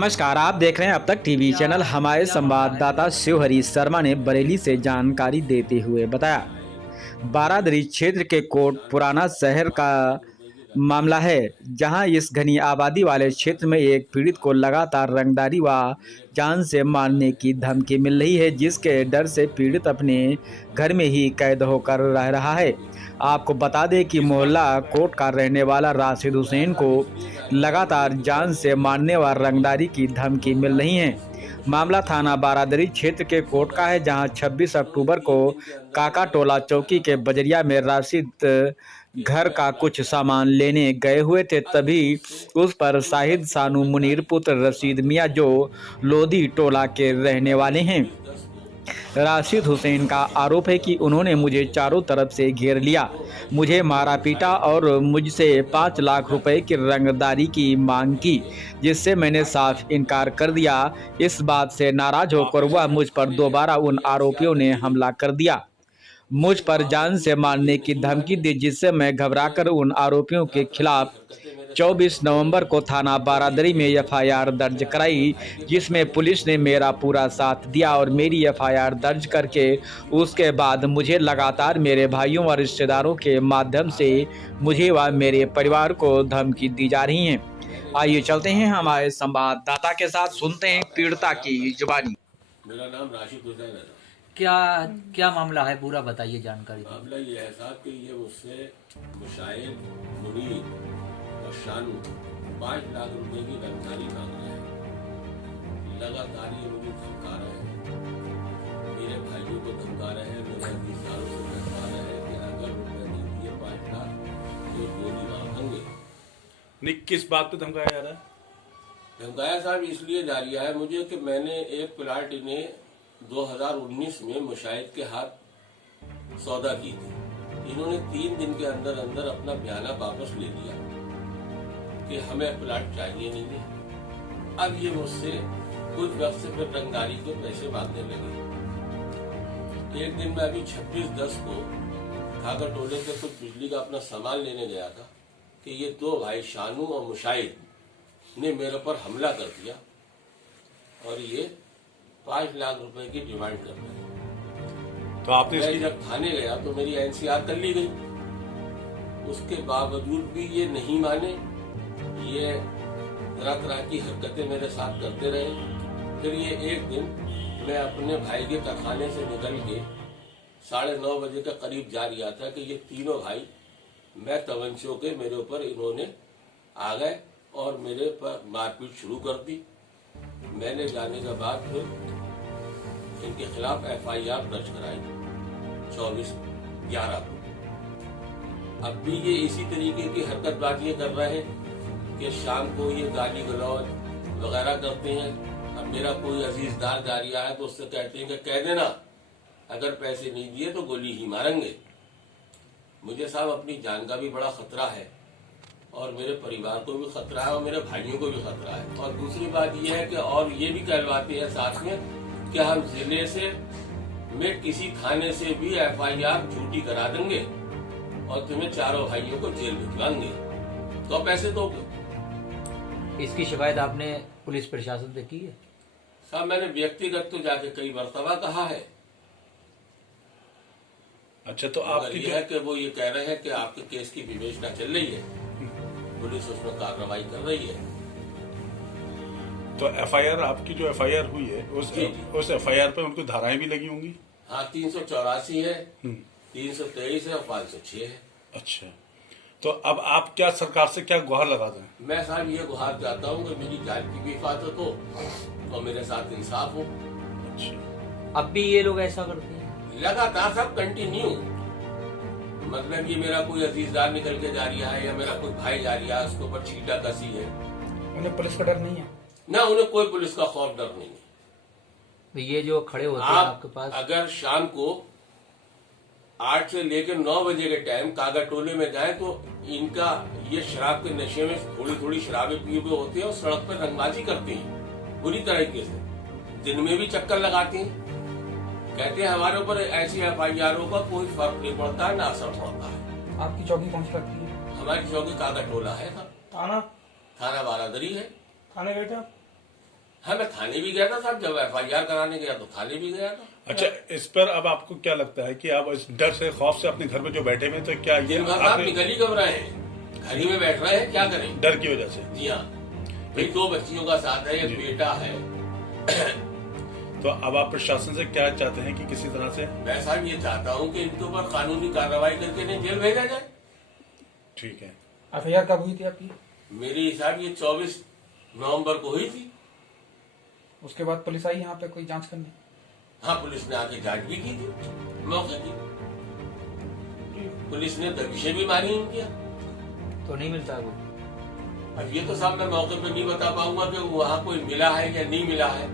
नमस्कार, आप देख रहे हैं अब तक टीवी चैनल। हमारे संवाददाता शिवहरी शर्मा ने बरेली से जानकारी देते हुए बताया, बारादरी क्षेत्र के कोट पुराना शहर का मामला है, जहां इस घनी आबादी वाले क्षेत्र में एक पीड़ित को लगातार रंगदारी व जान से मारने की धमकी मिल रही है, जिसके डर से पीड़ित अपने घर में ही कैद होकर रह रहा है। आपको बता दें कि मोहल्ला कोट का रहने वाला राशिद हुसैन को लगातार जान से मारने व रंगदारी की धमकी मिल रही है। मामला थाना बारादरी क्षेत्र के कोट का है, जहां 26 अक्टूबर को काका टोला चौकी के बजरिया में राशिद घर का कुछ सामान लेने गए हुए थे। तभी उस पर शाहिद सानू मुनीर पुत्र रशीद मियां, जो लोधी टोला के रहने वाले हैं, राशिद हुसैन का आरोप है कि उन्होंने मुझे चारों तरफ से घेर लिया, मुझे मारा पीटा और मुझसे 5 लाख रुपए की रंगदारी की मांग की, जिससे मैंने साफ इनकार कर दिया। इस बात से नाराज होकर वह मुझ पर दोबारा उन आरोपियों ने हमला कर दिया, मुझ पर जान से मारने की धमकी दी, जिससे मैं घबराकर उन आरोपियों के खिलाफ 24 नवंबर को थाना बारादरी में एफआईआर दर्ज कराई, जिसमें पुलिस ने मेरा पूरा साथ दिया और मेरी एफआईआर दर्ज करके उसके बाद मुझे लगातार मेरे भाइयों व रिश्तेदारों के माध्यम से मुझे व मेरे परिवार को धमकी दी जा रही है। आइए चलते हैं हमारे संवाददाता के साथ, सुनते हैं पीड़िता की जुबानी। मेरा नाम राशिद हुसैन है। क्या क्या मामला है, पूरा बताइए जानकारी। मामला ये है साहब कि ये मुझसे मुशाहिद मुनीर और शानू 5 लाख रुपए की रंगदारी मांग रहे हैं। लगातार ये मुझे धमका रहे हैं, मेरे भाइयों को धमका रहे हैं, मेरे रिश्तेदारों से धमका रहे हैं कि अगर रुपए नहीं दिए 5 लाख तो गोली मारेंगे। नहीं, किस बात पे धमकाया जा रहा है? धमकाया साहब इसलिए जा रहा है मुझे कि मैंने एक प्लाट इन्हें 2019 में मुशाहिद के हाथ सौदा की थी। इन्होंने 3 दिन के अंदर अंदर अपना बयाना वापस ले लिया कि हमें प्लाट चाहिए नहीं है। अब ये मुझसे कुछ वक्त से फिर रंगदारी के पैसे मांगने लगे। एक दिन मैं अभी 26/10 को काका टोले से कुछ बिजली का अपना सामान लेने गया था कि ये 2 भाई शानू और मुशाहिद ने मेरे पर हमला कर दिया और ये 5 लाख रुपए की डिमांड कर रहे हैं। तो आपने मैं जब थाने गया तो मेरी एनसीआर कर ली गई, उसके बावजूद भी ये नहीं माने। ये तरह तरह की हरकतें मेरे साथ करते रहे। फिर ये एक दिन मैं अपने भाई के तहखाने से निकल के 9:30 बजे के करीब जा रहा था कि ये तीनों भाई मैं तवंचों के मेरे ऊपर इन्होंने आ गए और मेरे पर मारपीट शुरू कर दी। मैंने जाने के बाद फिर इनके खिलाफ एफआईआर दर्ज कराई 24/11 को। अब भी ये इसी तरीके की हरकतबाजियां कर रहे हैं कि शाम को ये गाली गलौज वगैरह करते हैं। अब मेरा कोई अजीजदार जा रहा है तो उससे कहते हैं कि कह देना अगर पैसे नहीं दिए तो गोली ही मारेंगे। मुझे साहब अपनी जान का भी बड़ा खतरा है और मेरे परिवार को भी खतरा है और मेरे भाइयों को भी खतरा है। और दूसरी बात यह है कि और ये भी कहलवाते हैं साथ में कि हम जिले से में किसी थाने से भी एफआईआर झूठी करा देंगे और तुम्हें चारों भाइयों को जेल भिजवाएंगे तो पैसे दोगे। इसकी शिकायत आपने पुलिस प्रशासन से की है? साहब मैंने व्यक्तिगत तो जाके कई मरतबा कहा है। अच्छा, तो आपकी यह है कि वो ये कह रहे हैं कि आपके केस की विवेचना चल रही है, पुलिस उसमें कार्रवाई कर रही है। तो एफआईआर, आपकी जो एफआईआर हुई है उस एफआईआर पे उनको धाराएं भी लगी होंगी? हाँ, 384 है, 323 है और 506 है। अच्छा, तो अब आप क्या सरकार से क्या गुहार लगाते हैं? मैं साहब ये गुहार चाहता हूँ कि मेरी जान की भी हिफाजत हो और मेरे साथ इंसाफ हो। अच्छा, अब भी ये लोग ऐसा करते हैं? लगातार सब कंटिन्यू। मतलब ये मेरा कोई अजीजदार निकल के जा रहा है या मेरा कोई भाई जा रहा है, उसके ऊपर छीटा कसी है। उन्हें पुलिस का डर नहीं है? ना, उन्हें कोई पुलिस का खौफ डर नहीं है। तो ये जो खड़े होते हैं आपके पास, अगर शाम को 8 से लेकर 9 बजे के टाइम कागा टोले में जाए तो इनका ये शराब के नशे में थोड़ी थोड़ी शराबें पिए हुए होते हैं और सड़क पर रंगबाजी करते हैं बुरी तरीके से। दिन में भी चक्कर लगाते हैं, कहते हैं हमारे ऊपर ऐसी एफआईआरों का कोई फर्क नहीं पड़ता है, ना असर पड़ता है। आपकी चौकी कौन सी लगती है? हमारी चौकी कागा टोला है। थाना थाना बारादरी है। थाने गए थे आप? हाँ, मैं थाने भी गया था साहब, जब FIR कराने गया तो थाने भी गया था। अच्छा, इस पर अब आपको क्या लगता है कि आप इस डर से, खौफ से अपने घर में जो बैठे हुए हैं, तो क्या ये दिन भर साहब निकल ही कब रहे हैं, घर ही में बैठ रहे हैं, क्या करें डर की वजह से? जी हाँ, भाई 2 बच्चियों का साथ है, एक बेटा है। तो अब आप प्रशासन से क्या चाहते हैं कि किसी तरह से? मैं साहब ये चाहता हूँ कि इनके ऊपर कानूनी कार्रवाई करके इन्हें जेल भेजा जाए। ठीक है। FIR कब हुई थी आपकी? मेरी हिसाब ये 24 नवंबर को हुई थी। उसके बाद पुलिस आई यहाँ पे कोई जांच करने? हाँ, पुलिस ने आके जांच भी की थी मौके की, पुलिस ने दबिशें भी मारी इनकी। तो नहीं मिलता वो? अब ये तो साहब मैं मौके पे नहीं बता पाऊंगा कि वहाँ कोई मिला है या नहीं मिला है।